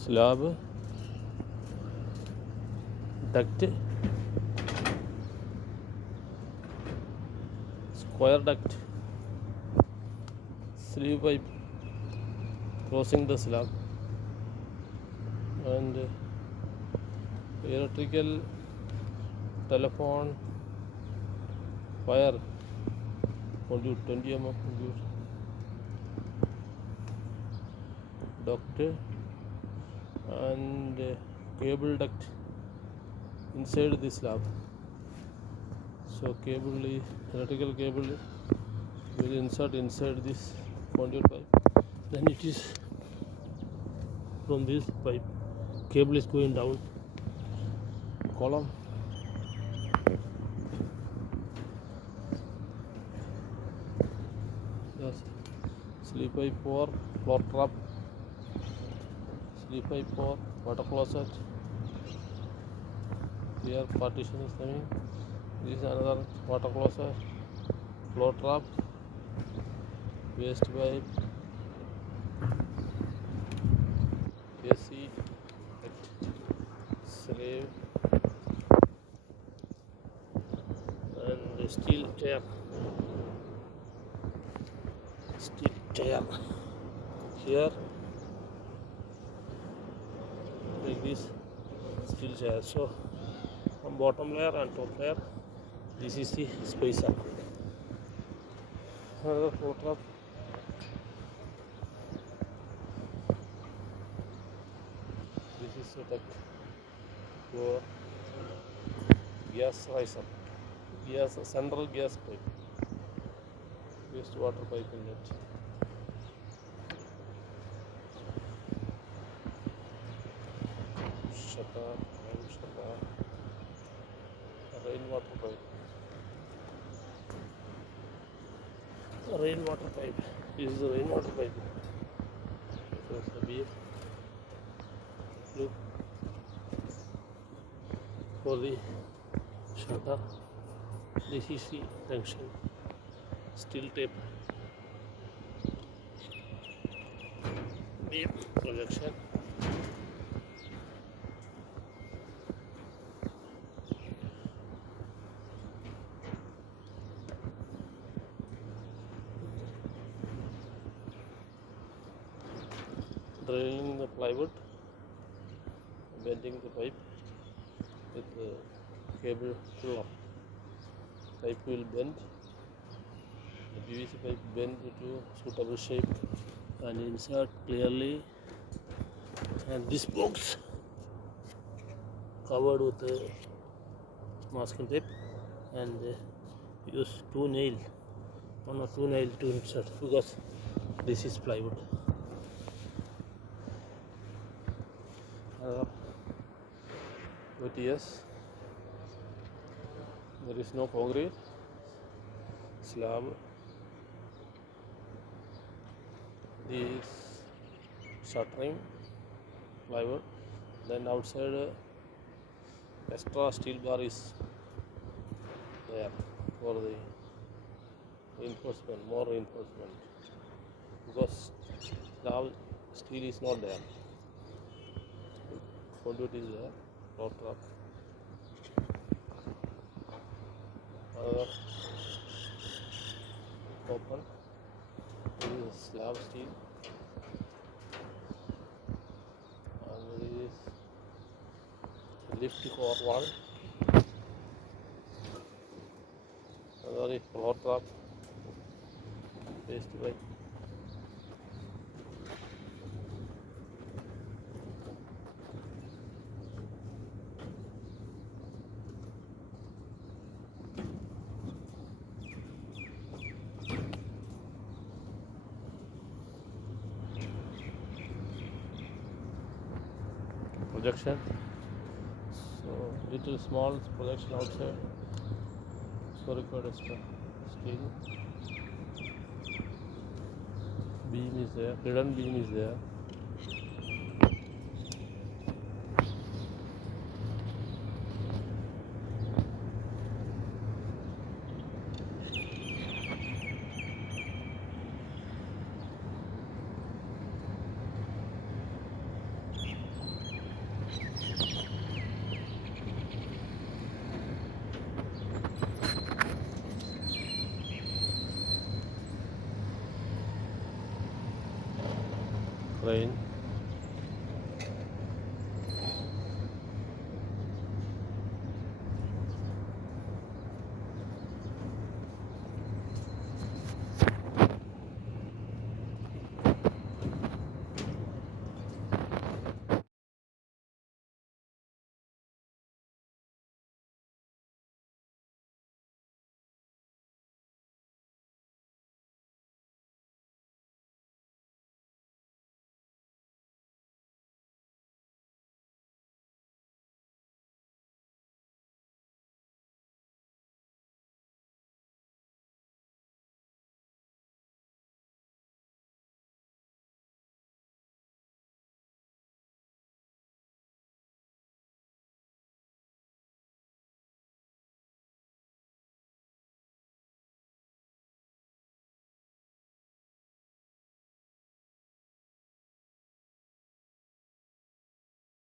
slab, duct, square duct, sleeve pipe crossing the slab, and electrical, telephone, wire conduit, 20 mm conduit, duct, and cable duct inside the slab. So electrical cable will insert inside this conduit pipe. Then it is from this pipe, cable is going down column. Yes, sleeve pipe for floor trap, sleeve pipe for water closet. Here partition is coming. This is another water closet, floor trap, waste pipe, AC, slave, and steel chair. Here, like this steel chair. So from bottom layer and top layer, this is the spacer. Another floor trap. This is a duct for gas riser, central gas pipe, wastewater pipe inlet. Shutter, rainwater pipe. This is a rainwater pipe. So the beam. Look for the shutter. This is the junction. Steel tape. Beam projection. Drilling the plywood, bending the pipe with the cable puller. Pipe will bend, the PVC pipe bend into suitable shape and insert clearly, and this box covered with masking tape, and use one or two nails to insert, because this is plywood. OTS, there is no concrete slab. This shuttering plywood, then outside extra steel bar is there for the reinforcement, more reinforcement, because now steel is not there. Conduit is there, floor trap. Another open. This is slab steel, and this is lift core wall. Another is floor trap, waste pipe. Projection, so little small projection outside, so required extra steel. Beam is there, hidden beam is there. rain.